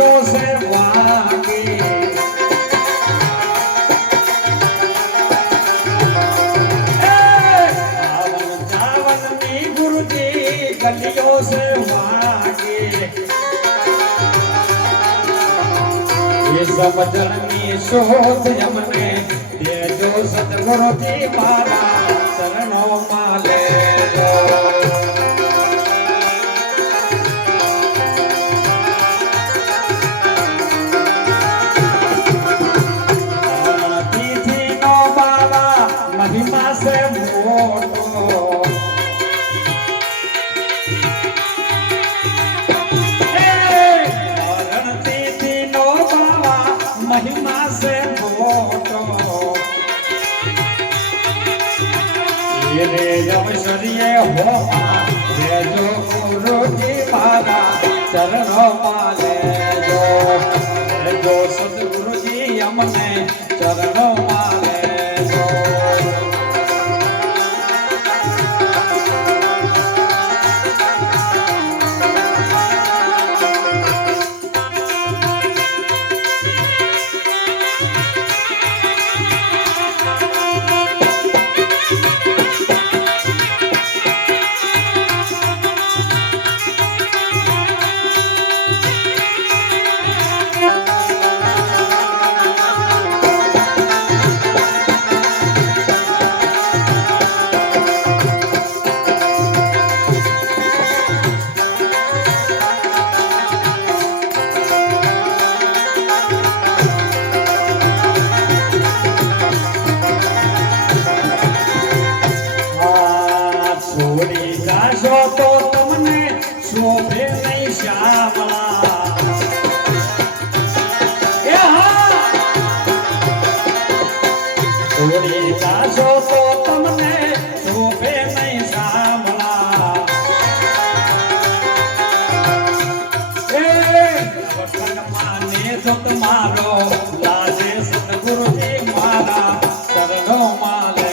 ગલીઓ સે વાગે गलियों से भागे ये समझनी सोच हमने ये जो सतगुरु की मारा चरणों माले लो तिथि नो बाबा महिमा से मोटो महिमा से मोटो ये अवसरिये हो ये जो गुरु जी मारा चरणों माले जो सदगुरु जी हमने चरणों माले जो तो तुमने शोभे नहीं श्यामला थोड़ी काशो तो तुमने शोभे नहीं श्यामला माने तो तुम्हारो लाजे सतगुरु जी मारा चरणों माले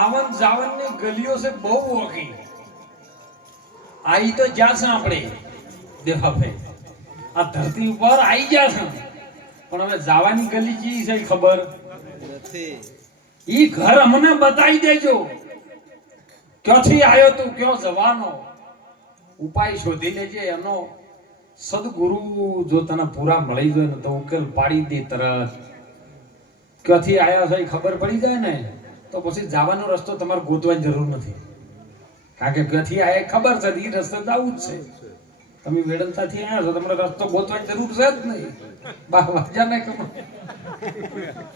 आवन जावन ने गलियों से बहु होगी आई तो जास આપણે દેખા ભાઈ આ ધરતી ઉપર આવી જાશે પણ હવે જવાની ગલી જી છે ખબર નથી ઈ ઘર અમને બતાઈ દેજો ક્યાંથી આયો તું ક્યાં જવાનો ઉપાય શોધી લેજે એનો સદગુરુ જો તને પૂરા મળી જાય ને તો ઉકેલ પાડી દે તરત ક્યાંથી આયા છે ખબર પડી જાય ને તો પછી જવાનો રસ્તો તમારે ગોતવાની જરૂર નથી કારણ કે ક્યાંથી આયા ખબર છે ઈ રસ્તે જવું જ છે તમે વેડલતાથી આયા છો તમને રસ્તો ગોતવાની જરૂર છે જ નહીં બાવાજાને ખબર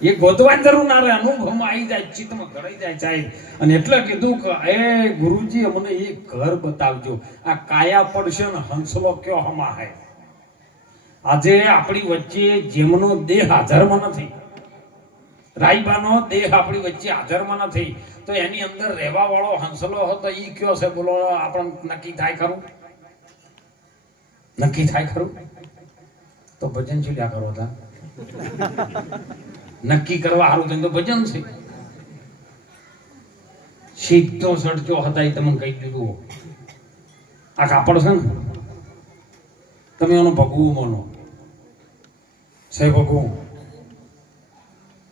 એ ગોતવાની જરૂર ના રહે અનુભવમાં આવી જાય ચિત્તમાં ઘડાઈ જાય સાહેબ અને એટલે કીધું કે એ ગુરુજી અમને એક ઘર બતાવજો આ કાયા પડશે ને હંસલો કયો હમા હે આજે આપણી વચ્ચે જેમનો દેહ હાજરમાં નથી રાઈબાનો દેહ આપણી વચ્ચે હાજરમાં નથી તો એની અંદર રહેવા વાળો હંસલો હતો ઈ કયો છે બોલો આપણે નક્કી થાય ખરું નક્કી થાય ખરું તો ભજન ચીલ્યા કરો હતા નક્કી કરવા હારું તો ભજન છે સીધો સડચો હતા એ તમને કહી દીધું આ કાપડ છે ને તમે એનો ભગવું માનો છે ભગવું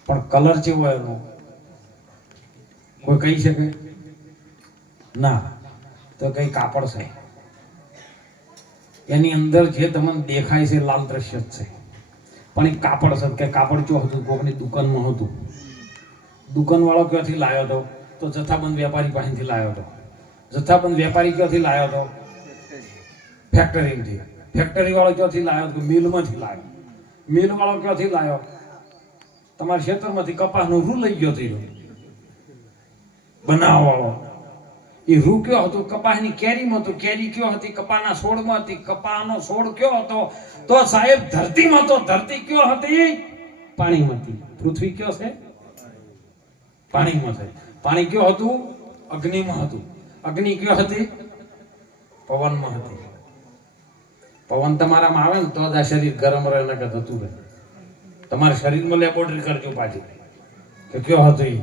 પણ કલર કેવો એનો કોઈ કહી શકે ના તો કઈ કાપડ છે એની અંદર જે તમને દેખાય છે લાલ દ્રશ્ય છે પણ એ કાપડ છે કે કાપડ ચો હતું કોકની દુકાનમાં હતું દુકાનવાળો ક્યાંથી લાવ્યો હતો? તો જથ્થાબંધ વેપારી પાસેથી લાવ્યો હતો. જથ્થાબંધ વેપારી ક્યાંથી લાવ્યો હતો? ફેક્ટરીમાંથી. ફેક્ટરી વાળો ક્યાંથી લાવ્યો હતો? મિલમાંથી લાવ્યો. મિલ વાળો ક્યાંથી લાવ્યો? તમારા ખેતરમાંથી કપાસનું રૂ લઈ ગયો હતો બનાવવા વાળો. એ રૂ કયો હતો? કપાસની કેરીમાં હતો. કેરી કયો હતી? કપાસના છોડમાં હતી. કપાસનો છોડ કયો હતો? તો સાહેબ ધરતીમાં હતો. ધરતી કયો હતી? પાણીમાં હતી. પૃથ્વી કયો છે? પાણીમાં છે. પાણી કયો હતું? અગ્નિમાં હતું. અગ્નિ કયો હતી? પવનમાં હતી. પવન તમારામાં આવે ને તો જ આ શરીર ગરમ રહે ને કે થતું રહે. તમારા શરીરમાં લેબોરેટરી કરજો પાછી કે કયો હતો એ.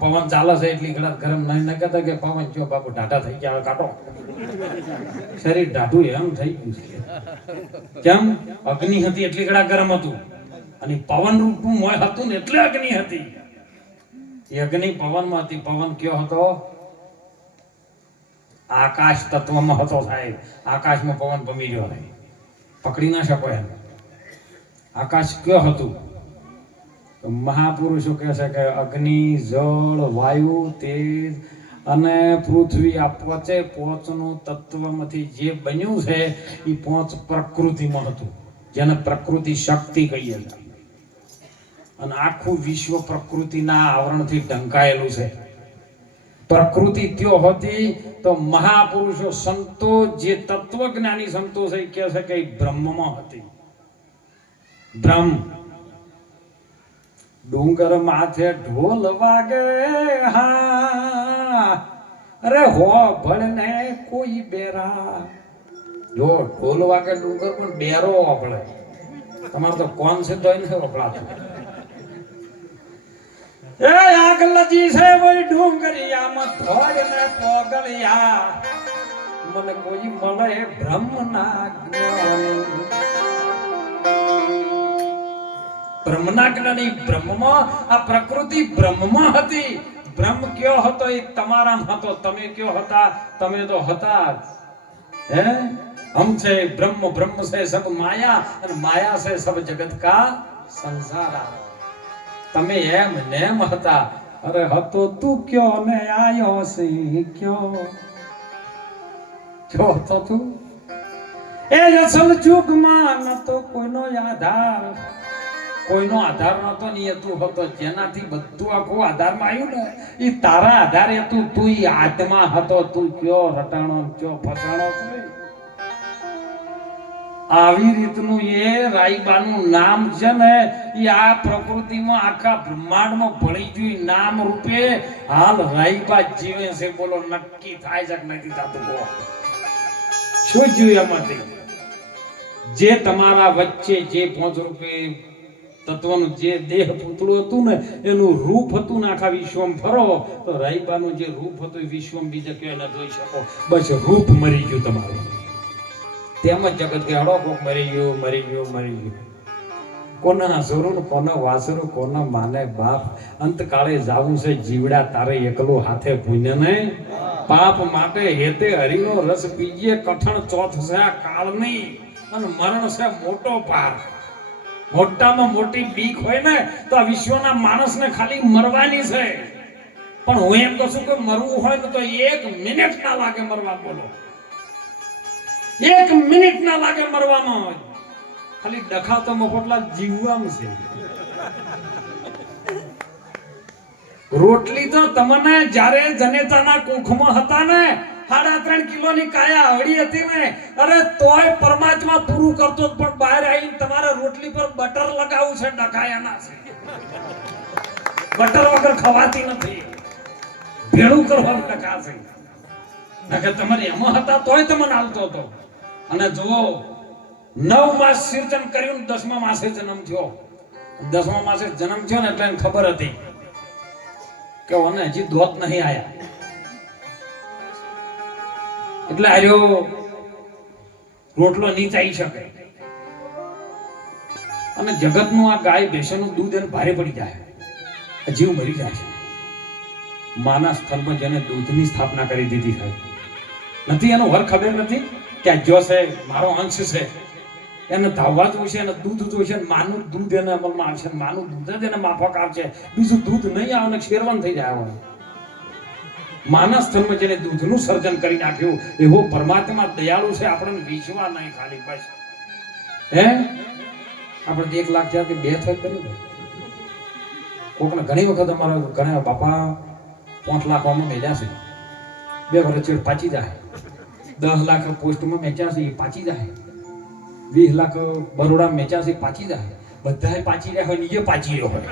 પવન ચાલે છે એટલી ઘડા ગરમ નહીં ન કહેતા કે પવન કયો બાપુ ઢાઢા થઈ ગયા કાઢો. શરીર ઢાઢું એમ થઈ ગયું છે. કેમ? અગ્નિ હતી એટલી ઘડા ગરમ હતું. અને પવન રૂપનું મોય હતું ને એટલે અગ્નિ હતી. એ અગ્નિ પવનમાં હતી. પવન કયો હતો? આકાશ તત્વમાં હતો સાહેબ. આકાશમાં પવન ભમી રહ્યો નહીં, પકડી ના શકો એમ. આકાશ કયો હતું? મહાપુરુષો કહે છે કે અગ્નિ, જળ, વાયુ, તેજ અને પૃથ્વી આ પોંચનું તત્વમાંથી જે બન્યું છે એ પોંચ પ્રકૃતિમાં હતું, જેને પ્રકૃતિ શક્તિ કહીએ છીએ. અને આખું વિશ્વ પ્રકૃતિના આવરણથી ઢંકાયેલું છે. પ્રકૃતિ ત્યો હતી તો મહાપુરુષો સંતો જે તત્વજ્ઞાની સંતો છે કહે છે કે બ્રહ્મમાં હતી. બ્રહ્મ. ડુંગર માથે ઢોલ વાગે હા, અરે હો ભળને કોઈ બેરા. જો ઢોલ વાગે ડુંગર પણ બેરો વપડે. તમારે તો કોણ છે તો નથી વપડાતું. એ આગલજી છે ભાઈ ડુંગરિયામાં ધોળ ને પોગળિયા, મને કોઈ મળે બ્રહ્મના જ્ઞાની. બ્રહ્મના જ્ઞાની. બ્રહ્મમાં આ પ્રકૃતિ બ્રહ્મમાં હતી. બ્રહ્મ કયો હતો? એ તમારામાં હતો. તમે કયો હતા? તમે તો હતા જ. હે હમ છે બ્રહ્મ, બ્રહ્મ છે સબ માયા, અને માયા છે સબ જગત કા સંસારા. તમે એમ નેમ હતા. અરે હતો તું કયો ને આયો છે કયો? જો હતો તું એ અસલ યુગમાં નતો કોઈનો આધાર. કોઈનો આધાર નતો ને એ તું હતો. જેનાથી બધું આખું આધારમાં આવ્યું ને એ તારા આધારે તું. તું આત્મા હતો. તું કયો રટાણો કયો ફસાણો છે. આવી રીતનું એ રાઈબાનું નામ છે ને એ આ પ્રકૃતિમાં આખા બ્રહ્માંડમાં ભળી ગયું નામ રૂપે. હાલ રાઈબા જીવે છે. બોલો નક્કી થાય છે કે નથી થતું? બોલો શું જોયું એમાંથી? જે તમારા વચ્ચે જે 5 રૂપે તત્વનું જે દેહ પૂતળું હતું ને એનું રૂપ હતું ને આખા વિશ્વમાં ફરો તો રાઈબાનું જે રૂપ હતું એ વિશ્વમાં બીજે ક્યાંય ન જોઈ શકો. બસ રૂપ મરી ગયું તમારું. તેમ જ જગત કે હડો કોક મરી ગયું, મરી ગયું, મરી ગયું. કોના હસરું, કોનો વાસરું, કોનો માને બાપ. અંતકાળે જાવું છે જીવડા તારે એકલો હાથે ભૂને ને. પાપ માટે હેતે હરિનો રસ પીજે. કઠણ ચોથ છે આ કાળની, અને મરણ છે મોટો પાર. મોટામાં મોટી બીક હોય ને તો આ વિશ્વના માણસને ખાલી મરવાની છે. પણ હું એમ કહું છું કે મરવું હોય ને તો 1 મિનિટ ના લાગે મરવા. બોલો 1 મિનિટ ના લાગે મરવામાં. ખાલી ડખા તો મફતલા જીવવાનું છે. રોટલી તો તમને જ્યારે જનેતાના કુખમાં હતા ને 3.5 કિલોની કાયા હળી હતી ને, અરે તોય પરમાત્મા પૂરું કરતો. પણ બહાર આવીને તમારે રોટલી પર બટર લગાવવું છે. ડકાયાના છે. બટર વગર ખવાતી નથી. ભેળું કરવાનું ડકા છે. નકર તમારે એમાં હતા તોય તમને હાલતો હતો. અને જુઓ 9 માસ સિંચન કર્યું, 10મા માસે જન્મ થયો. 10મા માસે જન્મ થયો ને એટલે એને ખબર હતી કે ઓને હજી દોત નહીં આયા. એટલે આર્યો રોટલો નહીં ચાઈ શકે. અને જગતનું આ ગાય ભેંસનું દૂધ એને ભારે પડી જાય, જીવ મરી જાય છે. માના સ્થળમાં જેને દૂધની સ્થાપના કરી દીધી થાય નથી, એનો વર ખબર નથી કે આ જો છે મારો અંશ છે. એને ધાવવા જોઈશે, એને દૂધ જોઈશે, માનું દૂધ એને અમલમાં આવશે, માનું દૂધ જ એને માફક આવશે, બીજું દૂધ નહીં આવે ને શેરવાન થઈ જાય. માનસ ધર્મ જેને દૂધનું સર્જન કરી નાખ્યું એવો પરમાત્મા દયાળુ છે, આપણને વિશ્વા નહીં ખાલી બસ. હે આપણે 1 લાખ થયા કે 2 થાય બરાબર. કોકને ઘણી વખત અમારા ઘણા બાપા 5 લાખ આમાં મેળ્યા છે, 2 વર્ષ ચેડ પાછી જાય. 10 લાખ પોસ્ટમાં મેચ્યા છે, પાછી જાય. 20 લાખ બરોડા મેચ્યા છે, પાછી જાય. બધા પાછી રહ્યા હોય, નીચે પાછી રહ્યો હોય.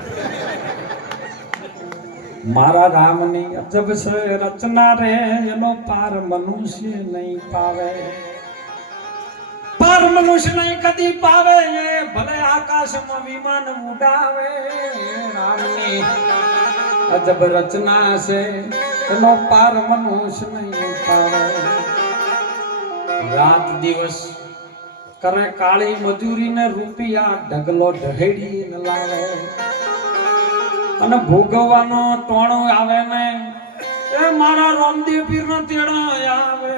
મારા રામની અજબ છે રચના રે, એનો પાર મનુષ્ય નહીં પાવે. પાર મનુષ્ય નહીં કદી પાવે, એ ભલે આકાશમાં વિમાન ઉડાવે. રામની અજબ રચના છે, એનો પાર મનુષ્ય નહીં પાવે. રાત દિવસ કરે કાળી મજૂરી ને રૂપિયા ઢગલો ઢહેડી ન લાવે. અને ભોગવવાનો ટોણો આવે ને એ મારા રામદેવ પીર નો તેડો આવે.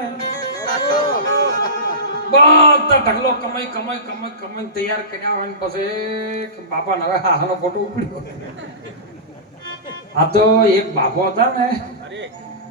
બધા ઢગલો કમાઈ કમાઈ કમાઈ કમાઈ તૈયાર કર્યા હોય પછી બાપા હવે હાનો ફોટો ઉપડ્યો. આ તો એક બાપો હતા ને,